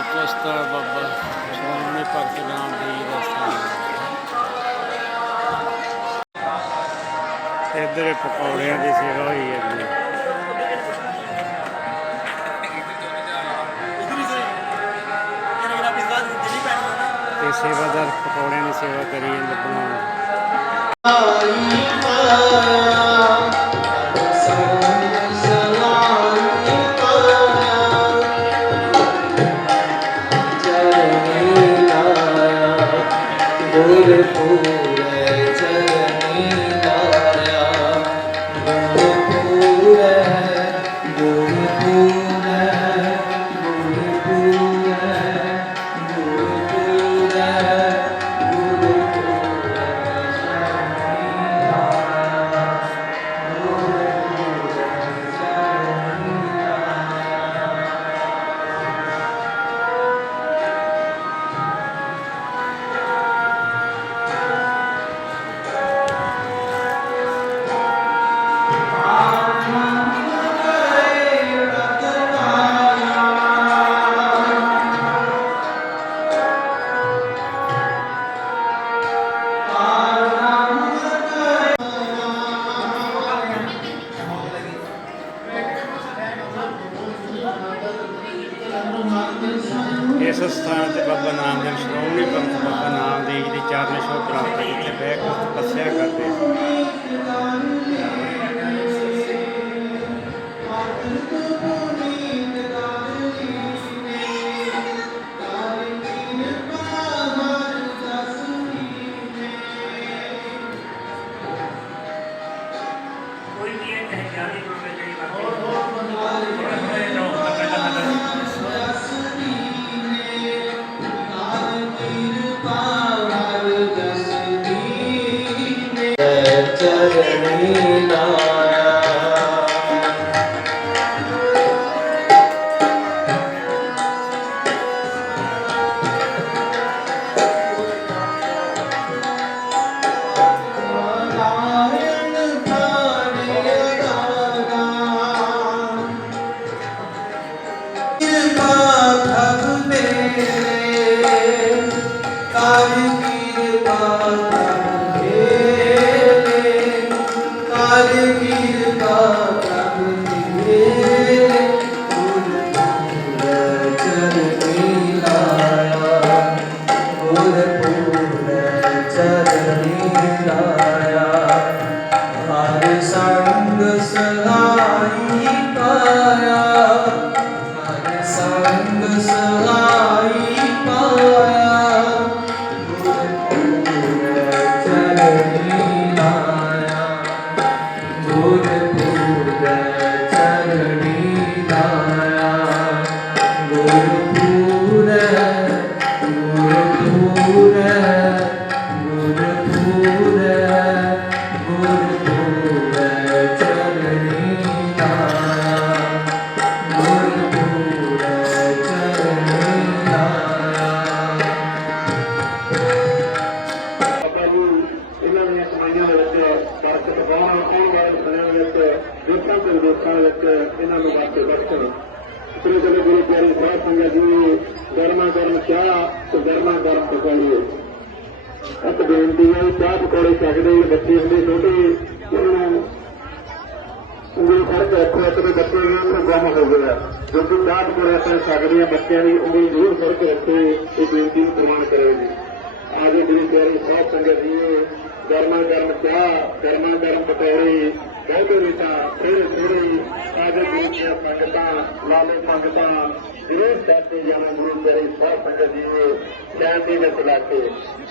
ਤਪਸਥਲ ਬਾਬਾ। ਸ਼੍ਰੋਮਣੀ ਭਗਤ ਰਾਮਦੇਵ ਦਾ ਸਥਾਨ ਇੱਧਰ ਪਕੌੜਿਆਂ ਦੀ ਸੇਵਾ ਹੋਈ ਹੈ ਜੀ। ਤੇ ਸੇਵਾਦਾਰ ਪਕੌੜਿਆਂ ਦੀ ਸੇਵਾ ਕਰੀ ਜਾਂਦੇ ਬਣਾਉਣ। depois. ਤਪੱਸਿਆ ਕਰਦੇ। ਸੀ ਬੇਨਤੀ ਹੈ ਚਾਹ ਪਕੌੜੇ ਛਕਦੇ ਬੱਚੇ ਹੁੰਦੇ ਛੋਟੇ, ਉਹਨਾਂ ਨੂੰ ਉਂਗਲ ਫੜ ਰੱਖੋ ਇੱਕ ਦੇ ਬੱਚੇ ਇਹਨਾਂ ਨੂੰ ਗੁੰਮ ਹੋ ਗਿਆ। ਜੋ ਕਿ ਚਾਹ ਪਕੌੜੇ ਆਪਾਂ ਛਕਦੇ ਆ, ਬੱਚਿਆਂ ਦੀ ਉਂਗਲ ਜ਼ਰੂਰ ਫੜ ਕੇ ਰੱਖੋ, ਇਹ ਬੇਨਤੀ ਨੂੰ ਪ੍ਰਮਾਣ ਕਰੋ ਜੀ। ਆਗੇ ਗੁਰੂ ਪਿਆਰੀ ਸਾਹਿਬ ਸੰਗਤ ਜੀ, ਗਰਮਾ ਗਰਮ ਚਾਹ, ਗਰਮਾ ਗਰਮ ਪਕੌੜੇ ਕਹਿੰਦੇ ਨੇ ਤਾਂ ਥੋੜੇ ਆਗੇ ਗੁਰੂ ਦੀਆਂ ਸੰਗਤਾਂ ਲਾਲੇ ਸੰਗਤਾਂ ਜ਼ਰੂਰ ਕਰਦੇ ਜਾਣਾ ਗੁਰੂ ਪਿਆਰੀ ਸਾਹਿਬ ਸੰਗਤ ਜੀ ਟਾਈਮ ਦੇ ਵਿੱਚ ਲਾ ਕੇ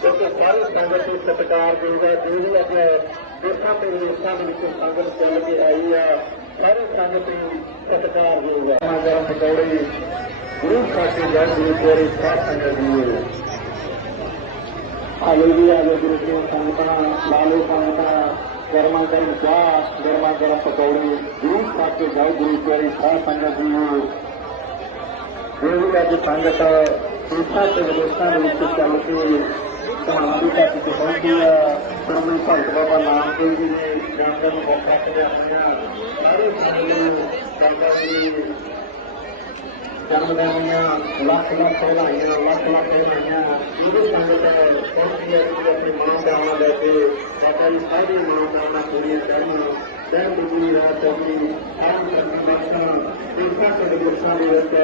ਕਿਉਂਕਿ ਸਾਰੀ ਸੰਗਤ ਨੂੰ ਸਤਿਕਾਰ ਦੇਊਗਾ ਜੋ ਵੀ ਅੱਜ ਦੇਸ਼ਾਂ ਤੇ ਵਿਦੇਸ਼ਾਂ ਦੇ ਵਿੱਚ ਸੰਗਤ ਚੱਲ ਕੇ ਆਈ ਆ ਸਾਰੇ ਸੰਗਤ ਨੂੰ ਸਤਿਕਾਰ ਦੇਊਗਾ ਗਰਮਾ ਗਰਮ ਪਕੌੜੇ ਜ਼ਰੂਰ ਖਾ ਕੇ ਜਾਣ ਗੁਰੂ ਪਿਆਰੀ ਸਾਹਿਬ ਸੰਗਤ ਜੀ ਆਲੂ ਵੀ ਆਲੂ ਗੁਰੂ ਜੀ ਸੰਗਤਾਂ ਲਾਲੂ ਸੰਗਤਾਂ ਗਰਮਾ ਗਰਮ ਚਾਹ, ਗਰਮਾ ਗਰਮ ਪਕੌੜੇ ਜ਼ਰੂਰ ਖਾ ਕੇ ਜਾਓ ਗੁਰੂ ਪਿਆਰੀ ਸਾਧ ਸੰਗਤ ਜੀ ਜੋ ਵੀ ਅੱਜ ਸੰਗਤ ਦੇਸ਼ਾਂ ਤੇ ਵਿਦੇਸ਼ਾਂ ਦੇ ਵਿੱਚ ਚੱਲ ਕੇ ਸਮਾਧੀ ਤੱਕ ਪਹੁੰਚੀ ਆ ਸ਼੍ਰੋਮਣੀ ਭਗਤ ਬਾਬਾ ਨਾਮਦੇਵ ਜੀ ਦੇ ਜਾਣਨ ਨੂੰ ਮੌਕਾ ਮਿਲਿਆ ਹੋਇਆ। ਸਾਰੇ ਸੰਗਤ ਜੀ ਜਨਮ ਦਿਨ ਦੀਆਂ ਲੱਖ ਲੱਖ ਵਧਾਈਆਂ ਲੱਖ ਲੱਖ ਵਧਾਈਆਂ ਜਿਹੜੀ ਸੰਗਤ ਪਹੁੰਚੀ ਹੈ ਜਿਹੜੀ ਆਪਣੀ ਮਾਂ ਪਿਆਵਾਂ ਲੈ ਕੇ ਬਾਬਾ ਜੀ ਸਾਰੀ ਮਾਂ ਪਿਆਵਾਂ ਪੂਰੀਆਂ ਕਰਨ ਸਹਿਬ ਬੁੱਧੀ ਰਾਤ ਚੌਕੀ ਆਮ ਕਰਨੀ ਬਖਸ਼ਣ ਤੀਰਥਾਂ ਤੇ ਗੁਰਸਾਂ ਦੇ ਵਿੱਚ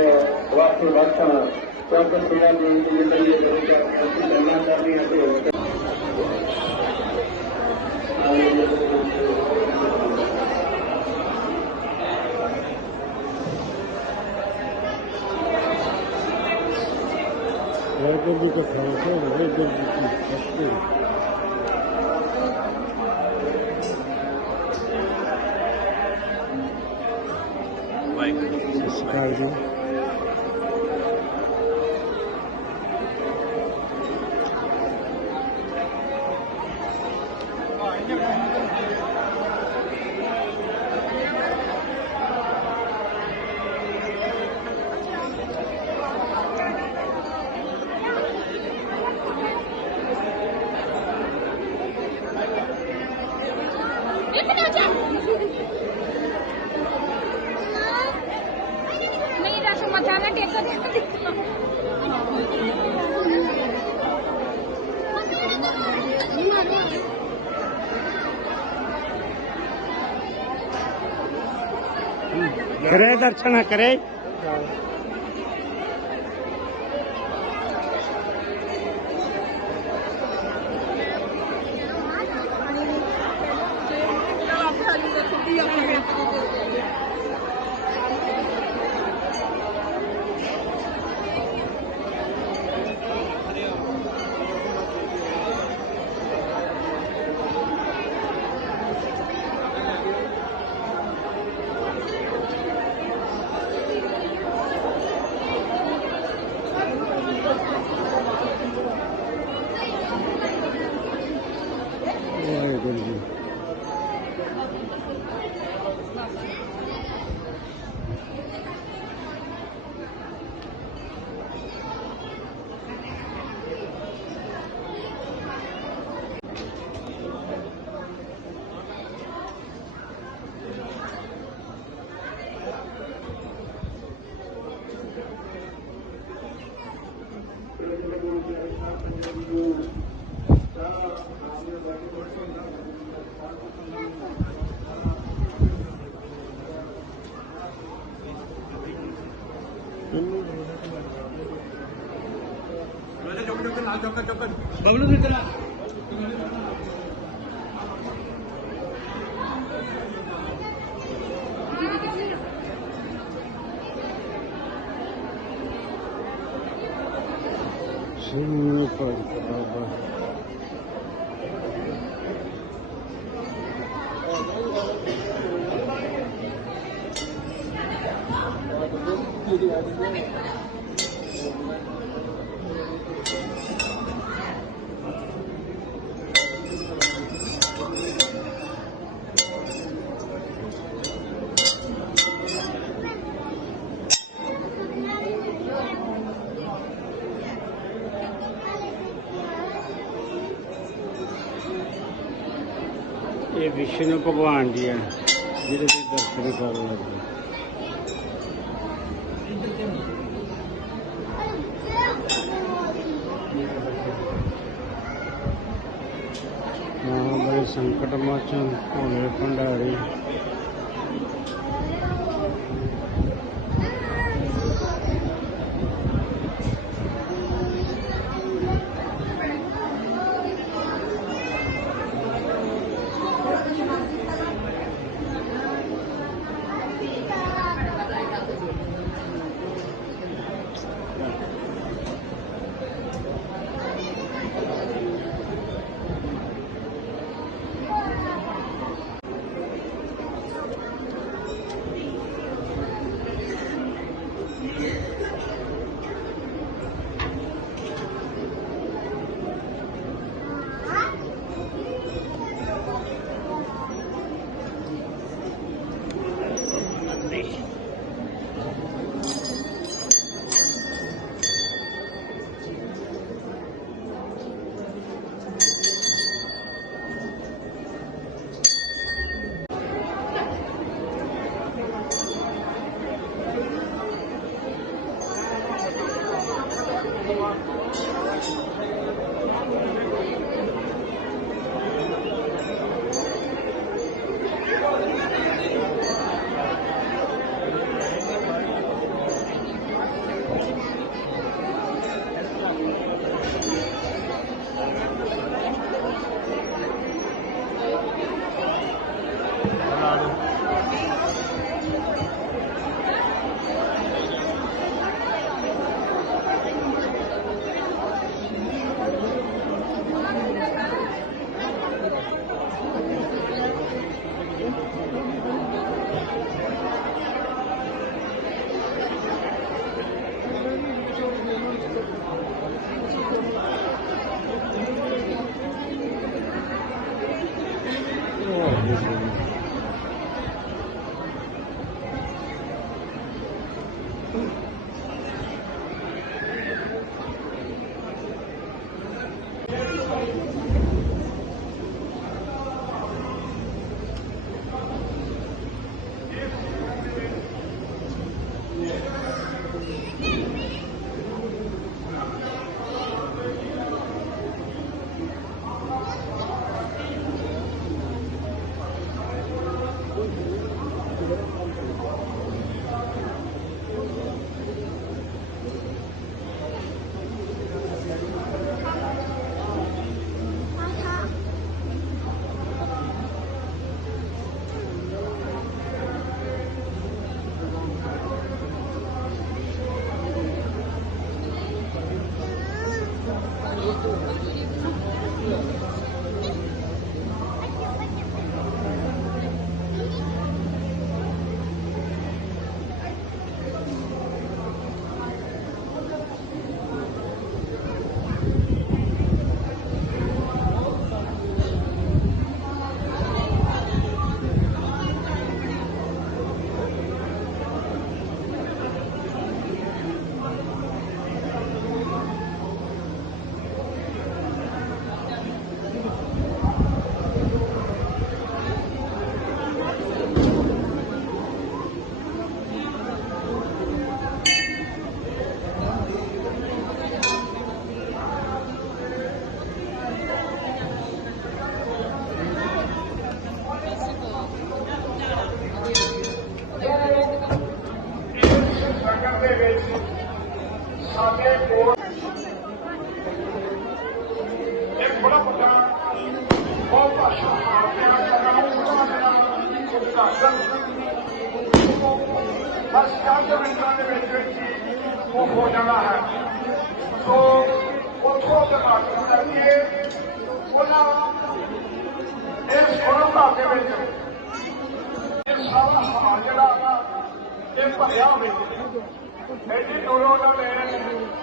ਵਾਸਤੇ ਬਖਸ਼ਣ ਸਭ ਸੇਵਾ ਦੇਣ ਦੀ ਜਿਹੜੀ ਇਹ ਅਸੀਂ ਗੱਲਾਂ ਕਰਨੀਆਂ ਤੇ ਹੋ ਵਾਹਿਗੁਰੂ ਜੀ ਕਾ ਖਾਲਸਾ ਵਾਹਿਗੁਰੂ ਜੀ ਕੀ ਫਤਿਹ ਵਾਹਿਗੁਰੂ ਸਤਿ ਸ਼੍ਰੀ ਅਕਾਲ ਜੀ ਨਹੀਂ ਰਸ ਮਥਾਣਾ ਟੇਕ ਦੇ ਕਰੇ ਦਰਸ਼ਨ ਕਰੇ ਵਾਹਿਗੁਰੂ ਜੀ ਸਿੰਘ ਪਰ ਬਾਬਾ ਇਹ ਵਿਸ਼ਨੂੰ ਭਗਵਾਨ ਜੀ ਹਨ ਜਿਹਦੇ ਦੇ ਦਰਸ਼ਨ ਕਰਨ ਲੱਗੇ। ਮਹਾਬਲੀ ਸੰਕਟ ਮੋਚਨ ਭੋਲੇ ਭੰਡਾਰੀ। ਸਾਡੇ ਕੋਲ ਇੱਕ ਬੜਾ ਵੱਡਾ ਬਹੁਤ ਭਾਸ਼ਾ ਆਪਿਆ ਕਰਨਾ ਉਹਨਾਂ ਦੇ ਨਾਲ ਉਦਘਾਟਨ ਬਸ ਚਾਰ ਮਿੰਟਾਂ ਦੇ ਵਿੱਚ ਵਿੱਚ ਹੀ ਉਹ ਹੋ ਜਾਣਾ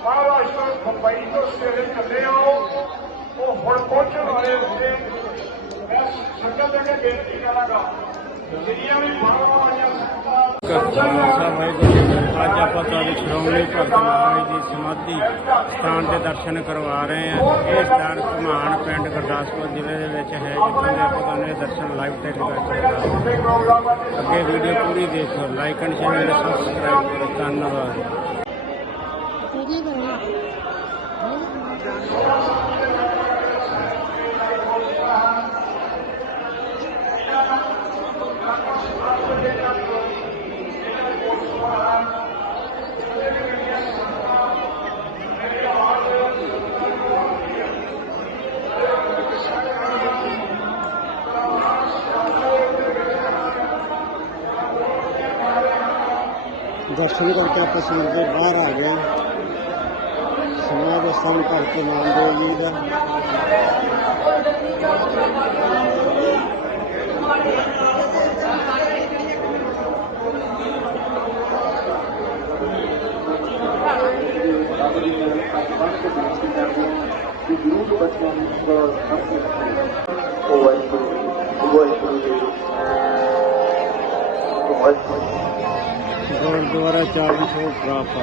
ਮਹਾਰਾਸ਼ਟਰ ਮੁੰਬਈ ਤੋਂ ਸਵੇਰੇ ਚੱਲੇ ਹੋ ਉਹ ਹੁਣ ਪਹੁੰਚਣ ਵਾਲੇ ਉੱਤੇ ਮੈਂ ਸੰਗਤ ਦੇ ਅੱਗੇ ਬੇਨਤੀ ਕਰਾਂਗਾ। ਜਿਹੜੀਆਂ ਵੀ ਬਾਹਰੋਂ ਆਈਆਂ ਸੰਗਤਾਂ। ਅੱਜ ਆਪਾਂ ਤੁਹਾਨੂੰ ਸ਼੍ਰੋਮਣੀ ਭਗਤ ਮਹਾਰਾਜ ਦੀ ਸਮਾਧੀ ਸਥਾਨ ਦੇ ਦਰਸ਼ਨ ਕਰਵਾ ਰਹੇ ਹਾਂ। ਇਹ ਸਥਾਨ ਘਮਾਣ ਪਿੰਡ ਗੁਰਦਾਸਪੁਰ ਜ਼ਿਲ੍ਹੇ ਦੇ ਵਿੱਚ ਹੈ ਜਿੱਥੋਂ ਦੇ ਆਪਾਂ ਤੁਹਾਨੂੰ ਇਹ ਦਰਸ਼ਨ ਲਾਈਵ ਤੇ ਲਗਾ ਦੇ ਪ੍ਰੋਗਰਾਮਾਂ ਦੇ ਅੱਗੇ ਵੀਡੀਓ ਪੂਰੀ ਦੇਖੋ like and share and subscribe ਕਰੋ। ਧੰਨਵਾਦ। ਦਰਸ਼ਨ ਕਰਕੇ ਆਪਾਂ ਸੰਗਤ ਦੇ ਬਾਹਰ ਆ ਗਏ ਸਮਾਜ ਸਥਾਨ ਕਰਕੇ ਨਾਮਦੇਵ ਜੀ ਦਾ ਗੁਰਦੁਆਰਾ ਚਾਲੀ ਸੌ ਪ੍ਰਾਪਤ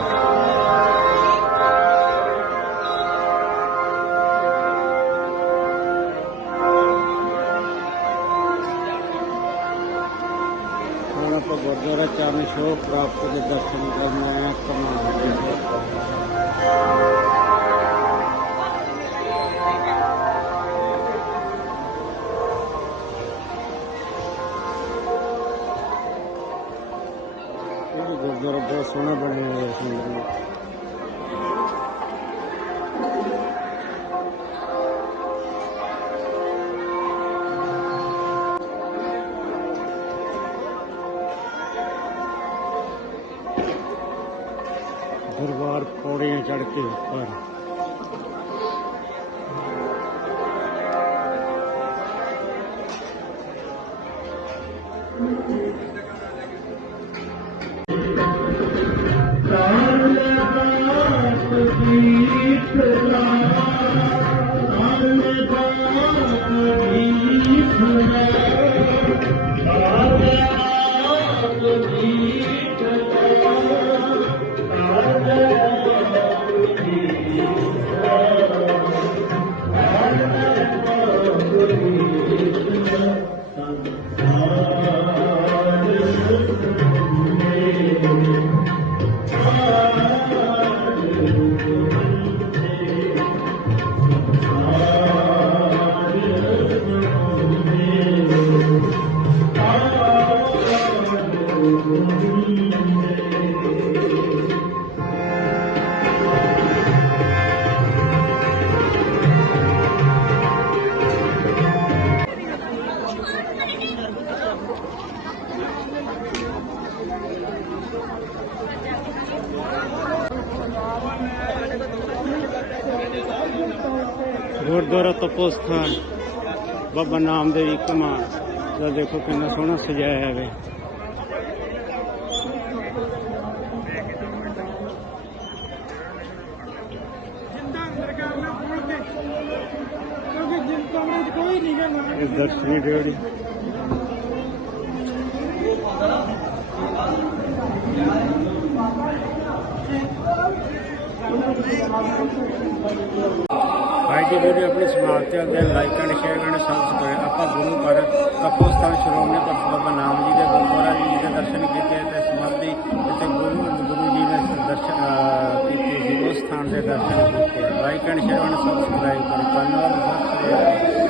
ਹੁਣ ਆਪਾਂ ਗੁਰਦੁਆਰਾ ਚਾਲੀ ਸੌ ਪ੍ਰਾਪਤ ਦੇ ਦਰਸ਼ਨ ਕਰਨੇ ਆ, ਕਮਾਲ। ਸੋਹਣਾ ਬਣਿਆ ਹੋਇਆ ਹੈ ਸੁੰਦਰ ਦਰਬਾਰ ਪੌੜੀਆਂ ਚੜ੍ਹ ਕੇ ਉੱਪਰ। ਤਪੋ ਸਥਾਨ ਬਾਬਾ ਨਾਮਦੇਵ ਕਮਾਨ ਦਾ ਦੇਖੋ ਕਿੰਨਾ ਸੋਹਣਾ ਸਜਾਇਆ ਹੈ ਇਹ ਦਰਸ਼ਨੀ ਡੇੜੀ ਭਾਈ ਜੀ ਵੀਡੀਓ ਆਪਣੀ ਸਮਾਪਤ ਤੇ ਹੁੰਦੇ like and share and subscribe ਆਪਾਂ ਗੁਰੂ ਘਰ ਤਪੋਸਥਾਨ ਸ਼੍ਰੋਮਣੀ ਭਗਤ ਬਾਬਾ ਨਾਮ ਜੀ ਦੇ ਗੁਰਦੁਆਰਾ ਜੀ ਦੇ ਦਰਸ਼ਨ ਕੀਤੇ ਤੇ ਸਮਾਧੀ ਜਿੱਥੇ ਗੁਰੂ ਗੁਰੂ ਜੀ ਨੇ ਦਰਸ਼ਨ ਕੀਤੇ ਸੀ ਉਸ ਸਥਾਨ ਦੇ ਦਰਸ਼ਨ ਕੀਤੇ। Like and share and subscribe ਕਰੋ ਧੰਨਵਾਦ